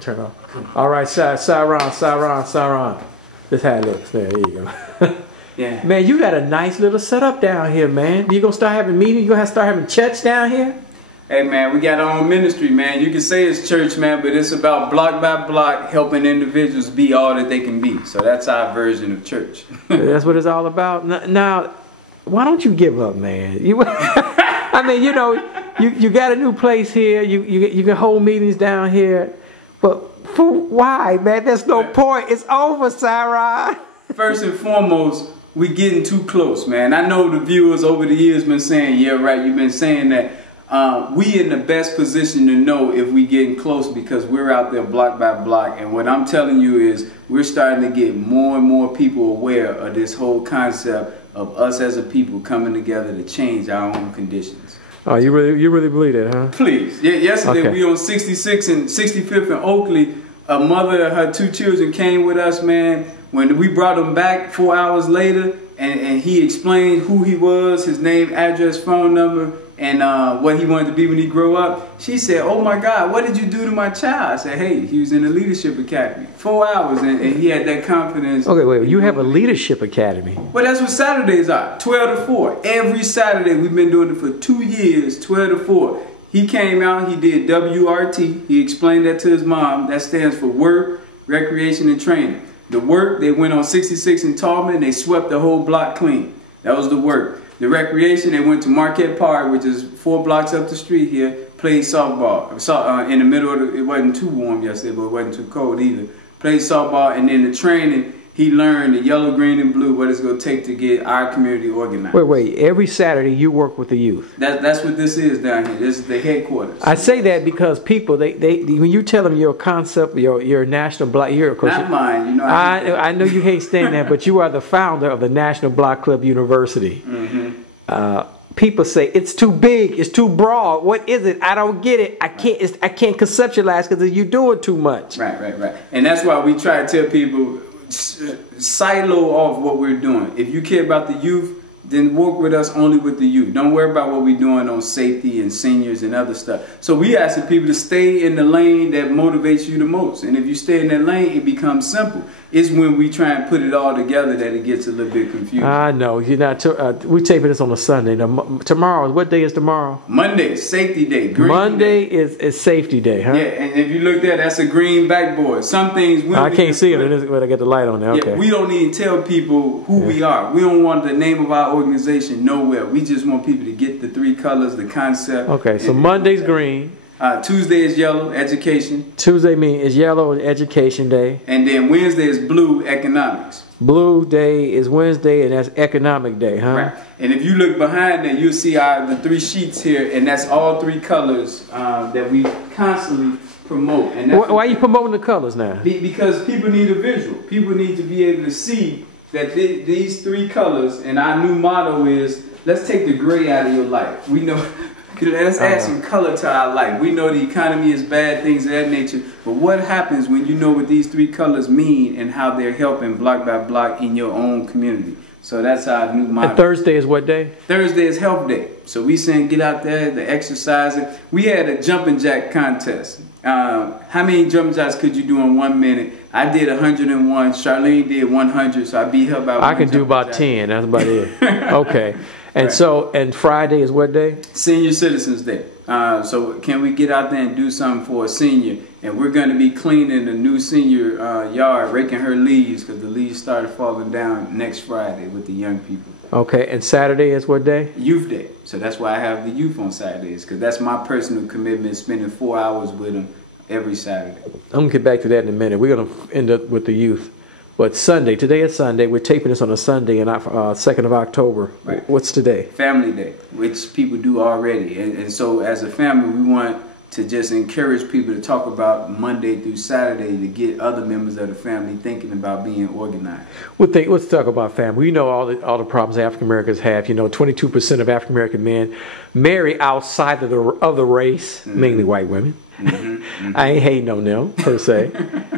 turn off. All right, Syron. This how it looks. There you go. Yeah. Man, you got a nice little setup down here, man. You gonna start having meetings? You gonna start having church down here? Hey man, we got our own ministry, man. You can say it's church, man, but it's about block by block helping individuals be all that they can be. So that's our version of church. That's what it's all about. Now, why don't you give up, man? I mean, you know, you got a new place here. You can hold meetings down here, but why, man? There's no point. It's over, Syron. First and foremost, we getting too close, man. I know the viewers over the years been saying, yeah, right, you've been saying that. We in the best position to know if we getting close because we're out there block by block. And what I'm telling you is we're starting to get more and more people aware of this whole concept of us as a people coming together to change our own conditions. Oh, you really believe that, huh? Please. Yeah, yesterday Okay. we on 66 and 65th and Oakley. A mother and her 2 children came with us, man. When we brought them back 4 hours later, and he explained who he was, his name, address, phone number, and what he wanted to be when he grew up. She said, oh my God, what did you do to my child? I said, hey, he was in the leadership academy. 4 hours, and he had that confidence. Okay, wait, you have a leadership academy. Well, that's what Saturdays are, 12 to 4. Every Saturday, we've been doing it for 2 years, 12 to 4. He came out, he did WRT. He explained that to his mom. That stands for work, recreation, and training. The work, they went on 66 in Tallman, and they swept the whole block clean. That was the work. The recreation, they went to Marquette Park, which is 4 blocks up the street here, played softball. In the middle of it wasn't too warm yesterday, but it wasn't too cold either. Played softball, and then the training, he learned the yellow, green, and blue, what it's going to take to get our community organized. Wait, every Saturday you work with the youth. That's what this is down here. This is the headquarters. I say that because people, they when you tell them your concept, your national block, you're of course. Not mine, you know. I know you can't stand that, but you are the founder of the National Block Club University. People say it's too big, it's too broad. What is it? I don't get it. I can't conceptualize because you're doing too much. Right. And that's why we try to tell people, silo off what we're doing. If you care about the youth, then work with us only with the youth. Don't worry about what we're doing on safety and seniors and other stuff. So we asking people to stay in the lane that motivates you the most. And if you stay in that lane, it becomes simple. It's when we try and put it all together that it gets a little bit confusing. I know. You're not. We're taping this on a Sunday. Now, tomorrow, what day is tomorrow? Monday, safety day. Green Monday day. is safety day, huh? Yeah, and if you look there, that's a green backboard. Some things we I can't see it when I get the light on there. Okay. Yeah, we don't even tell people who we are. We don't want the name of our organization nowhere. We just want people to get the 3 colors, the concept. Okay, so Monday's green. Tuesday is yellow, education. Tuesday is yellow, education day. And then Wednesday is blue, economics. Blue day is Wednesday, and that's economic day, huh? Right. And if you look behind that, you'll see the 3 sheets here, and that's all 3 colors that we constantly promote. And that's why are you promoting the colors now? Because people need a visual. People need to be able to see that these 3 colors, and our new motto is, let's take the gray out of your life. We know... Let's add some color to our life. We know the economy is bad, things of that nature. But what happens when you know what these 3 colors mean and how they're helping block by block in your own community? So that's our new motto. And Thursday is what day? Thursday is health day. So we saying get out there, the exercising. We had a jumping jack contest. How many jumping jacks could you do in 1 minute? I did 101. Charlene did 100. So I beat her by 1. I can do about 10. That's about it. Okay. And right. So, and Friday is what day? Senior Citizens Day. So can we get out there and do something for a senior? And we're going to be cleaning the new senior yard, raking her leaves, because the leaves started falling down next Friday with the young people. Okay, and Saturday is what day? Youth Day. So that's why I have the youth on Saturdays, because that's my personal commitment, spending 4 hours with them every Saturday. I'm going to get back to that in a minute. We're going to end up with the youth. But Sunday, today is Sunday. We're taping this on a Sunday, and 2nd of October. Right. What's today? Family Day, which people do already. And so as a family, we want to just encourage people to talk about Monday through Saturday to get other members of the family thinking about being organized. Let's talk about family. We know all the problems African Americans have. You know, 22% of African American men marry outside of the race, mainly white women. I ain't hating on them per se.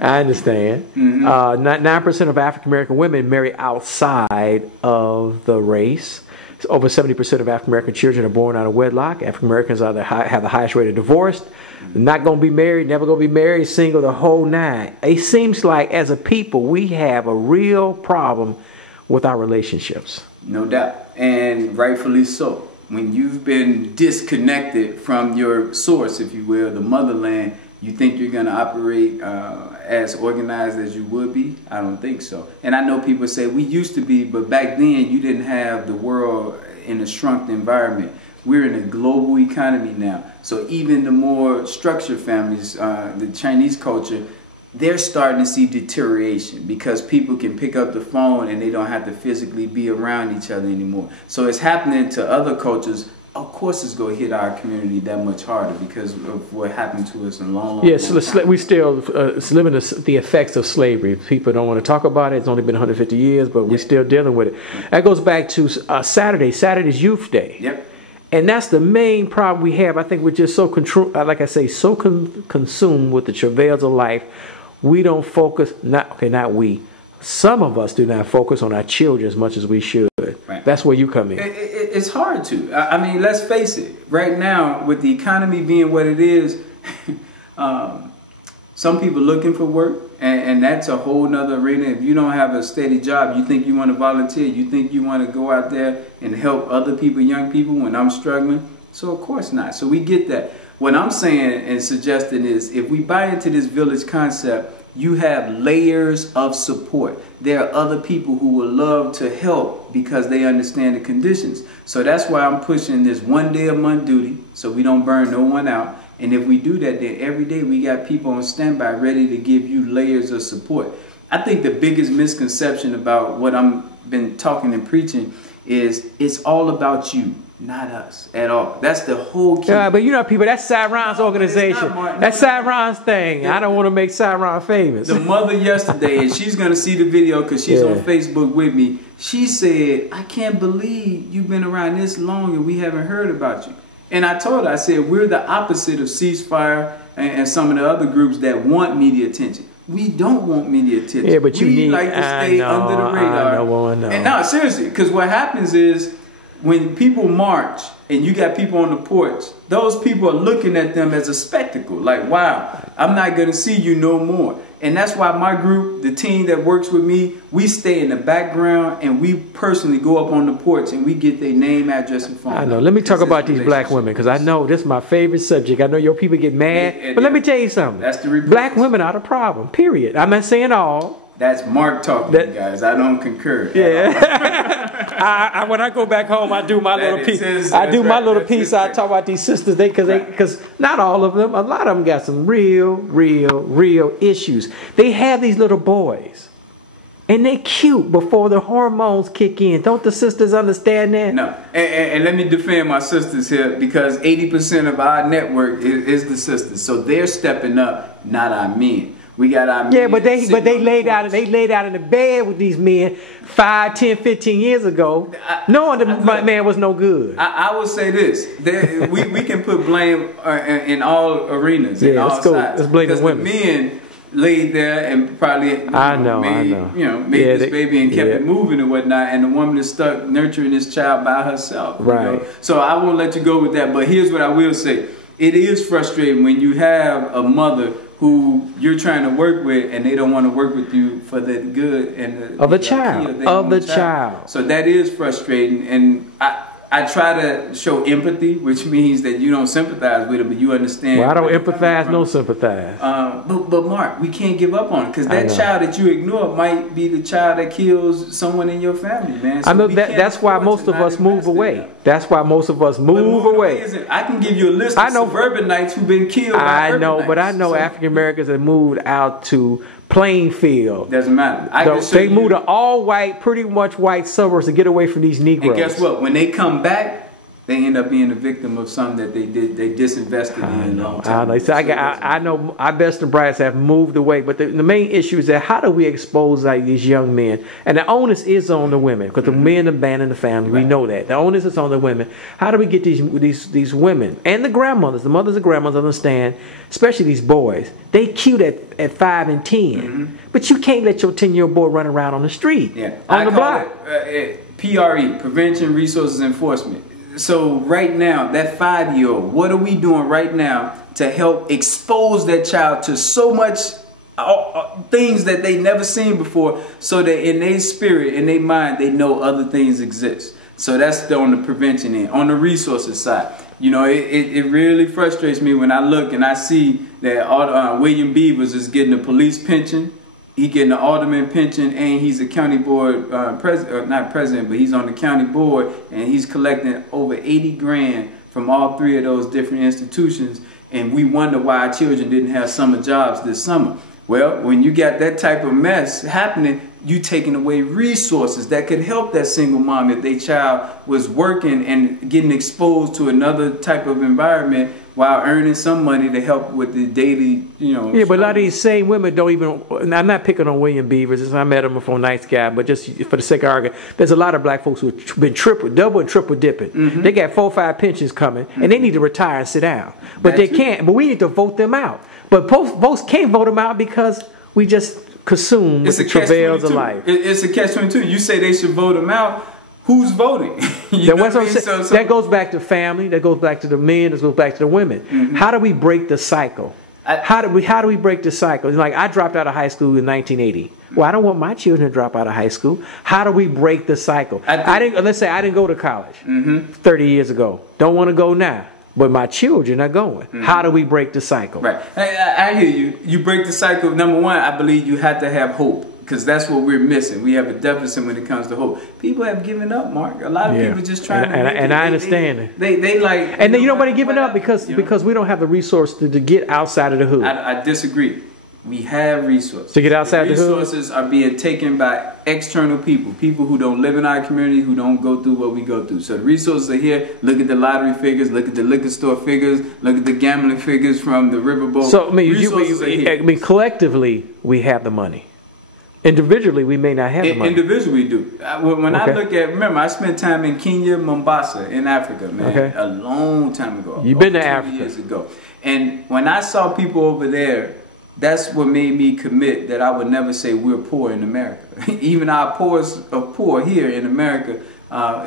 I understand. 9% of African American women marry outside of the race. Over 70% of African American children are born out of wedlock. African Americans have the highest rate of divorce. Not going to be married, never going to be married, single, the whole nine. It seems like as a people, we have a real problem with our relationships. No doubt. And rightfully so. When you've been disconnected from your source, if you will, the motherland, you think you're going to operate as organized as you would be? I don't think so. And I know people say we used to be, but back then you didn't have the world in a shrunk environment. We're in a global economy now. So even the more structured families, the Chinese culture, they're starting to see deterioration because people can pick up the phone and they don't have to physically be around each other anymore. So it's happening to other cultures. Of course it's going to hit our community that much harder because of what happened to us in a long time. We still living the effects of slavery. People don't want to talk about it. It's only been 150 years, but we're still dealing with it. That goes back to Saturday. Saturday's Youth Day. Yep. And that's the main problem we have. I think we're just so, like I say, so consumed with the travails of life. We don't focus, not we. Some of us do not focus on our children as much as we should. Right. That's where you come in. It's hard to. I mean, let's face it. Right now, with the economy being what it is, some people looking for work, and that's a whole nother arena. If you don't have a steady job, you think you want to volunteer, you think you want to go out there and help other people, young people, when I'm struggling. So of course not. So we get that. What I'm saying and suggesting is if we buy into this village concept, you have layers of support. There are other people who will love to help because they understand the conditions. So that's why I'm pushing this 1 day a month duty so we don't burn no one out. And if we do that, then every day we got people on standby ready to give you layers of support. I think the biggest misconception about what I've been talking and preaching is it's all about you. Not us at all. That's the whole key. Yeah, but you know, people, that's Syron's organization. That's Syron's thing. I don't want to make Syron famous. The mother yesterday, and she's going to see the video because she's on Facebook with me. She said, I can't believe you've been around this long and we haven't heard about you. And I told her, I said, we're the opposite of Ceasefire and some of the other groups that want media attention. We don't want media attention. Yeah, but we like to stay under the radar. I know. And no, seriously, because what happens is, when people march and you got people on the porch, those people are looking at them as a spectacle. Like, wow, I'm not going to see you no more. And that's why my group, the team that works with me, we stay in the background and we personally go up on the porch and we get their name, address, and phone number. I know. Let me talk about these black women because I know this is my favorite subject. I know your people get mad, but let me tell you something. That's the black women are the problem, period. I'm not saying all. That's Mark talking, guys. I don't concur. Yeah. When I go back home, I do my little piece. I do my little piece. I talk about these sisters. Because not all of them, a lot of them got some real issues. They have these little boys. And they cute before the hormones kick in. Don't the sisters understand that? No. And let me defend my sisters here because 80% of our network is the sisters. So they're stepping up, not our men. We got our men. But they laid out in the bed with these men 5, 10, 15 years ago, knowing the man was no good. I will say this: we can put blame in all arenas, in all sides. Let's blame the women. The men laid there and probably made this baby and kept it moving and whatnot, and the woman is stuck nurturing this child by herself. Right. You know? So I won't let you go with that. But here's what I will say: it is frustrating when you have a mother who you're trying to work with and they don't want to work with you for the good and of the child. So that is frustrating, and I try to show empathy, which means that you don't sympathize with it, but you understand. Well, I don't empathize, no sympathize. But Mark, we can't give up on it because that child that you ignore might be the child that kills someone in your family, man. So I know that's why most of us move away. That's why most of us move away. I can give you a list of suburbanites who've been killed by urbanites. But I know African Americans have moved out to Plainfield. Doesn't matter. They moved to all white, pretty much white suburbs to get away from these Negroes. And guess what? When they come back, they end up being a victim of something that they disinvested in. I know our best and brightest have moved away, but the main issue is that how do we expose these young men? And the onus is on the women because the men abandon the family. Right. We know that. The onus is on the women. How do we get these women and the grandmothers, the mothers and grandmothers understand, especially these boys, they cute at 5 and 10, but you can't let your 10-year-old boy run around on the street, on the block. PRE, Prevention Resources Enforcement. So right now, that 5-year-old, what are we doing right now to help expose that child to so much things that they never seen before, so that in their spirit, in their mind, they know other things exist. So that's on the prevention end. On the resources side, you know, it really frustrates me when I look and I see that William Beavers is getting a police pension, he getting an alderman pension, and he's a county board not president, but he's on the county board, and he's collecting over 80 grand from all three of those different institutions. And we wonder why our children didn't have summer jobs this summer. Well, when you got that type of mess happening, you taking away resources that could help that single mom if their child was working and getting exposed to another type of environment while earning some money to help with the daily, you know. Yeah, but a lot of these same women don't even, I'm not picking on William Beavers, I met him before, a nice guy, but just for the sake of argument, there's a lot of black folks who've been double and triple dipping. They got 4 or 5 pensions coming, and they need to retire and sit down. But they can't, but we need to vote them out. But folks can't vote them out because we just consume with the travails of life. It's a catch-22. You say they should vote them out. Who's voting? That goes back to family. That goes back to the men. That goes back to the women. How do we break the cycle? How do we break the cycle? Like, I dropped out of high school in 1980. Well, I don't want my children to drop out of high school. How do we break the cycle? Let's say I didn't go to college 30 years ago. Don't want to go now. But my children are going. How do we break the cycle? Right. I hear you. You break the cycle. Number one, I believe you have to have hope, because that's what we're missing. We have a deficit when it comes to hope. People have given up, Mark. A lot of people just trying to make it. And I understand it. They like... And then nobody giving up because we don't have the resource to get outside of the hood. I disagree. We have resources. To get outside the hood? Resources are being taken by external people who don't live in our community, who don't go through what we go through. So the resources are here. Look at the lottery figures. Look at the liquor store figures. Look at the gambling figures from the riverboat. So, I mean, collectively, we have the money. Individually, we may not have the money. Individually, we do. When I look at, remember, I spent time in Kenya, Mombasa, in Africa, man, a long time ago. You've been to Africa. Years ago. And when I saw people over there, that's what made me commit that I would never say we're poor in America. Even our poorest of poor here in America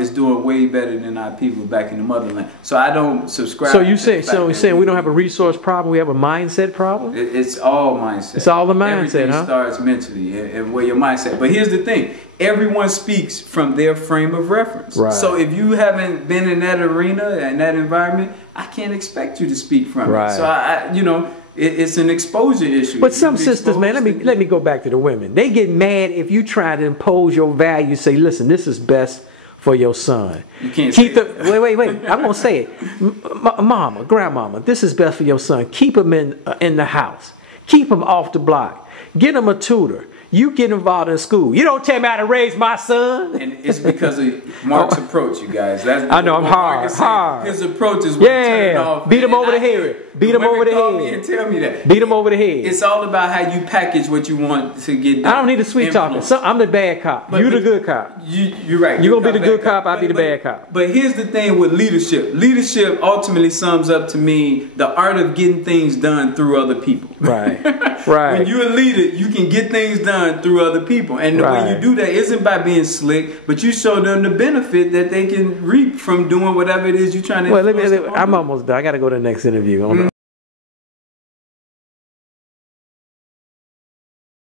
is doing way better than our people back in the motherland. So I don't subscribe. So you're saying we don't have a resource problem, we have a mindset problem? It's all mindset. It's all the mindset, Everything starts mentally and where your mindset. But here's the thing. Everyone speaks from their frame of reference. Right. So if you haven't been in that arena and that environment, I can't expect you to speak from it. So it's an exposure issue. But some sisters, man, let me go back to the women. They get mad if you try to impose your value. Say, listen, this is best for your son. You can't say that. Wait. I'm gonna say it, mama, grandmama. This is best for your son. Keep him in the house. Keep him off the block. Get him a tutor. You get involved in school. You don't tell me how to raise my son. And it's because of Mark's approach, you guys. I know, I'm hard. His approach is what turned off. Beat him over the head. Beat him over the head. Me and tell me that. Beat him over the head. It's all about how you package what you want to get done. I don't need the sweet talking. So I'm the bad cop. You the good cop. You're right. You're going to be the good cop. I'll be the bad cop. But here's the thing with leadership. Leadership ultimately sums up to me the art of getting things done through other people. Right. When you're a leader, you can get things done through other people. And the way you do that isn't by being slick, but you show them the benefit that they can reap from doing whatever it is you're trying to do. I'm almost done. I got to go to the next interview.